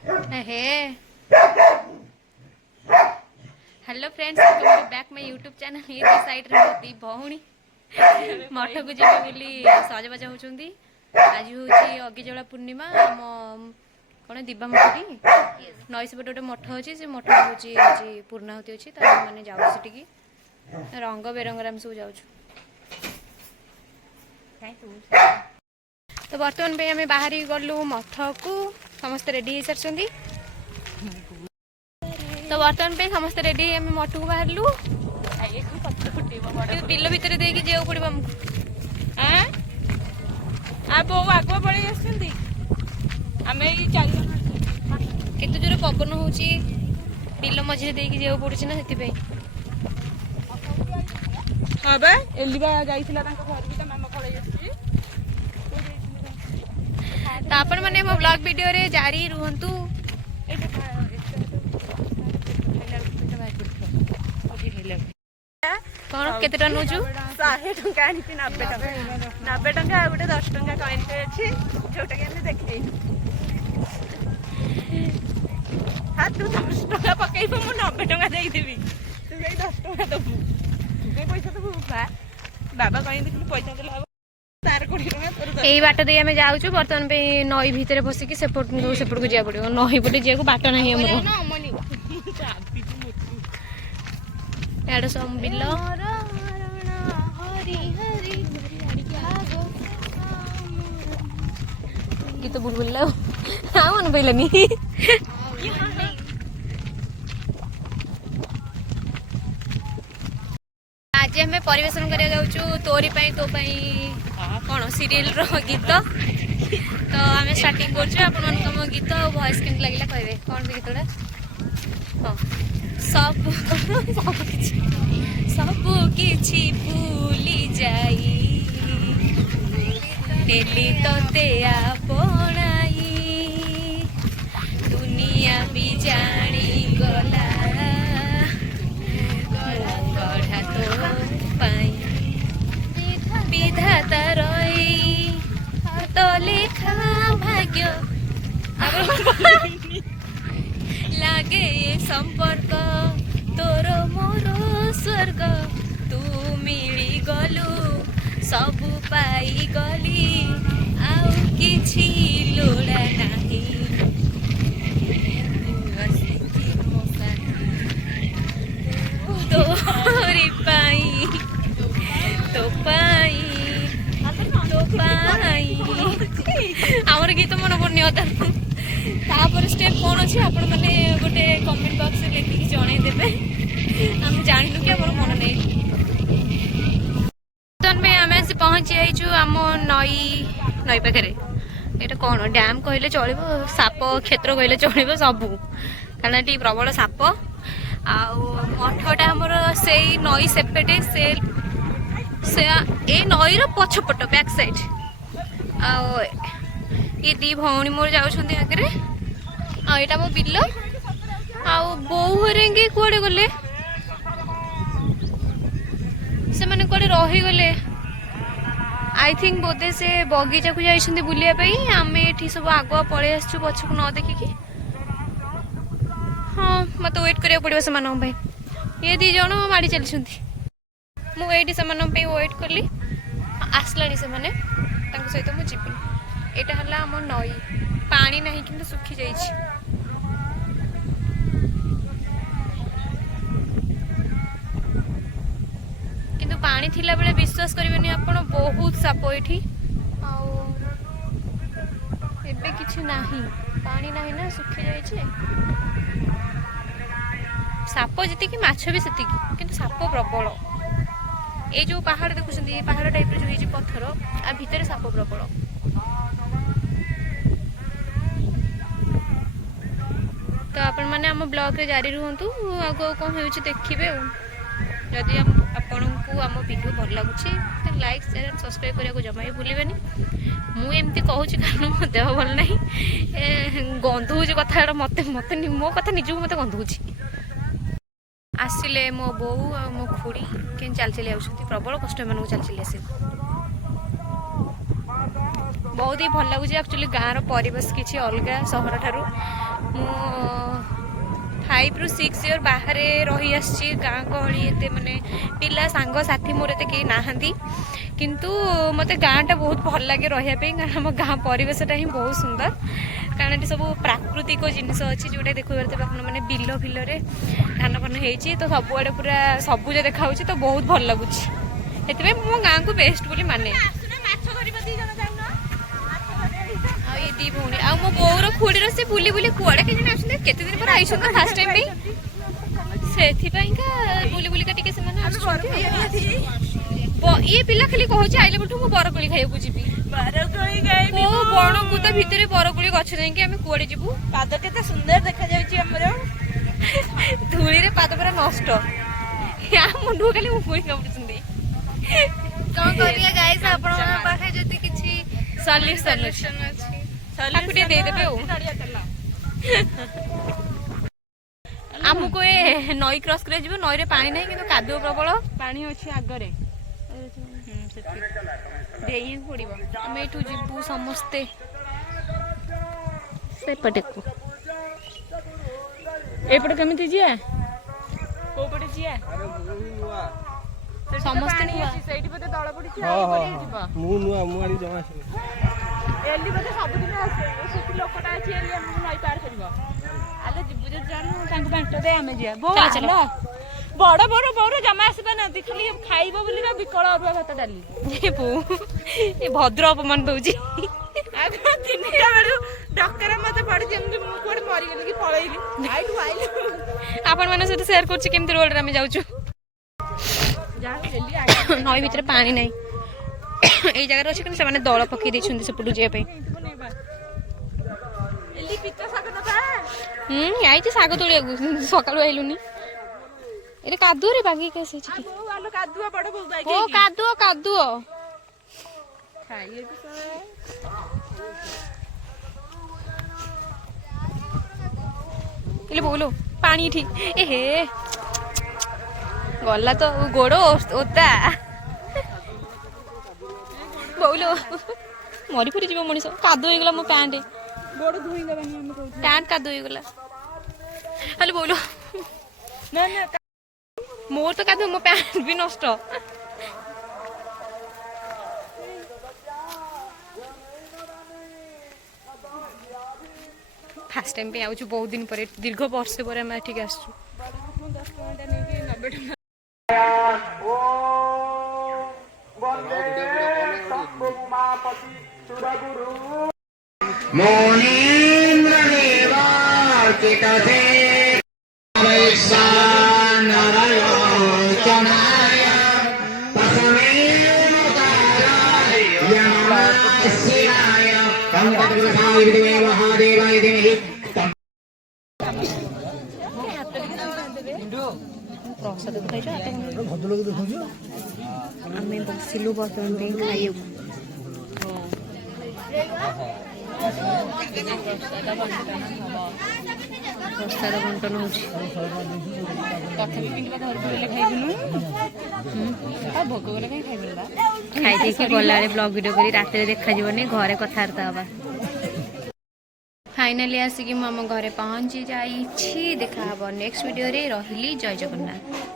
Hey hello friends, welcome back my YouTube channel. ये साइड रे दी भौणी मठ को जेबे बोली सजबाज होचुंदी। आज होची अगिजला पूर्णिमा। आम कौन दिबामठी नई सेपटे गोटे मठ अच्छे से मठ होची आज पूर्णाहुति अच्छी तो मैंने जाऊँ सेटिकी रंग बेरंगर आम सब जाऊँ। तो बर्तमान पे आम बाहर गलु मठ को समस्त रेडी हो सारी। तो बर्तमान पे समस्त रेडी आम मठ को बाहरलु बिल भितर देकी जाऊ पड़ो आमको। बो आगुआ पड़े आम केते जोर पवन होची बिल मझे देकी जाऊ पड़ुछि ना सेति हाँ बे एलिबा जाइथिला तांको घर भी त मामा पड़े आछि। तो आपण माने मो ब्लॉग वीडियो रे जारी रुहंतु। कौन केते टन नोजु 100 टंका आनी 90 टंका 90 टंका आ गुटे 10 टंका कॉइन पे अछि जोटा के हम देखै। हां तू 10 टंका पकेइबो मु 90 टंका देई देबी तू गई 10 टंका दबु तू पैसा दबु बाबा कहि देखि पैसा देला तार 20 टंका तोर एई बाट दे आमे जाउछु। बर्तमान पे नई भीतर बसिकी सेपट को जिया पड़ो। नई पटे जिया बाट नाही हमरो याड सम बिल गीत बुलबुल मन पैलानी। आज आम परिवेशन करा जाऊँ तोरी पाई तो पाई कौन सीरियल रो गीत। तो आम स्टार्टिंग कर गीत और वॉइस केमती लगे कहे कौन से गीतटा हाँ सब किछि भूली जाई डेली तोते आपणाई दुनिया भी जानी गला गढ़ा तो पाई विधाता रही तो लेखा भाग्य लागे संपर्क तोर मोर स्वर्ग तू मिली गलु सबु पाई गली आउ किछि लोड़ा नाही तोरी पाई तो पाई तो पाई आमर गीत मन पड़नी तापर स्टेप कौन अच्छे आपण मैंने गोटे कमेंट बॉक्स में लिखिकी जन देवे आम जानलु कि आम मन नहीं। में आम आसी पहुँची जाइचु आम नई नई पाखे ये कौन डैम कहले चलो साप क्षेत्र कहले चलो सबू कारण ये प्रबल साप आठटा आमर से नई सेपेटे से नईर पछपट बैक साइड ये दी भौणी मोर जाऊँगी आगे आईटा मो बिल आो हरेंगे कौड़े गले से मैंने कौड़े रहीगले आई थिंक बोधे से बगीचा को जाइछन्ति बुलिया आम ये सब आगुआ पलि आसु पछ को न देखिकी। हाँ मत वेट करा पड़ो से ये दी जन माड़ी चली मुझे से वेट कली आसला से सहित मुझे एटा हला आम नई पानी नहीं कि सुखी जाइए। किंतु पानी थिला बेले विश्वास करिवेनी आपण बहुत साप एठी एबे किछि नाही पानी नाही ना सुखी जाइए। साप जीति कि माछ भी सेति किंतु साप प्रबल ये जो पहाड़ देखुछन्ती पहाड़ टाइप जो होई पत्थर आ भितर साप प्रबल। तो आपण मैंने आम ब्लॉग रे जारी रुहतु आगो कौन हो देखिए। जदि आपण को आम वीडियो भल लगुच तो लाइक शेयर सब्सक्राइब करने को जमा भी भूलें। मुझे कहूँ कारण मो देह भल ना गंधुच कथा मत मत मो कथा निजक मत गंधुच। आसिले मो बो आ मो खुड़ी के चल चली आउछन्ती प्रबल कष्ट एमन चल चली आसे बहुत ही भल लगुच एक्चुअली गाँव परिवेश किसी अलग सहर ठारू 5 ରୁ 6 इयर बाहर रही आसी गाँ गहली एत माने पिला सांग साथी मोर एत कहीं नहांती किंतु मते गाँटा बहुत भल लगे रही कारण आम गाँ परिवेशटा ही बहुत सुंदर कारण ये सब प्राकृतिक जिनस अच्छी जोटा देखु पारे मैंने बिल फिलरे धान फान होती तो सबुआड़े पूरा सबुज देखा तो बहुत भल लगुच से मो गाँ को बेस्ट बोली माने ये दी भौणी आ मो बोर खुड़ी से बुली बुली कुआड़े के जने केते दिन पर आइछन तो फर्स्ट टाइम पे सेथि का बुली बुली का टिके से माने ये पिला खाली कहूँ आइले बठू मो बरकोली खाइबू जीबी बरकोली खाइबी ओ बण गुदा भितरे बरकोली गछ जाई कि हम कुआड़े जीबू पाद केते सुंदर देखा जाउची हमर धूली रे पाद पूरा नष्ट या मुंडू खाली उपुरी काबुचंदी कोन करिया गाइस आपण पाखे जति किछि सॉल्यूशन अछि सॉल्यूशन दे देबे ओ आमको ए नई क्रॉस करे जीव नई रे पानी नहीं किंतु कादुओ प्रबल पानी अछि आगरे देई पड़िबो हम एठू जीबू समस्ते से पटे को एपटे केमिति जिया को पटे जिया समस्ते पानी अछि सेठी पते दळ पड़ी छिया जिबा मु नुआ मु आली जमा छै एली पते सब दिन आसे सेठी लोकटा अछि एली हम नई पार करबो आले जिबु जे जानु तांको बांटो दे हमें जिया बो चलो बड़ बड़ बड़ जमा आसबा ना देखली खाइबो बोली का बिकल अरुआ भात डाली ए बो ए भद्र अपमान दउजी आगो तिनटा बेलु डॉक्टर मते पड़ी जेम मु कोड मरि गेली कि पळैली आइटु आइलु आपण माने सहित शेयर करछि केमति रोड रे हम जाउछु जा एली आइ नई भितर पानी नहीं ए जगह अछि कि से माने दळ पकई दै छुंदी से पुटु जे पे एली पिता साग नबा आई छी साग तोड़िया सकाळु आइलुनी एरे कादुओ रे बागी कैसे छी आगो वालो कादुआ बड़ बहु बाई ओ कादुओ कादुओ खाइए कि इले बोलो पानी ठीक ए हे गला तो गोड़ ओता बोलो मरी फरी जीव मनीष कादो हो गला मो पैंट गोड़ धोई देबानी हम कहू पैंट कादो हो गला हेलो बोलो ना ना मोर तो कादो मो पैंट भी नष्ट फास्ट टाइम पे आउछु बहुत दिन पर दीर्घ वर्ष पर हम ठीक आसछु 10 टका नेकी 90 टका मोनीन्द्रदेवार्चितसे वैश्वानरयोचनाय तस्मैनुकाराय यमस्याय तन्मद्गुरुसाय महादेवाय देहि प्रसाद खाइ आम बसिलु बर्तमान खाइबू प्रसाद बंटन होछि तथापि पिंडा धर पड़ले खाइबुनु आ भोग गले काई खाइबला खाइ देखि गला रे ब्लॉग वीडियो करी रात रे देखा जीवनी घरे कथार्ता हबा फाइनली आसिकी मम घरे पहुंची जाइछि देखा हबो नेक्स्ट वीडियो रे रहिली जय जगन्नाथ।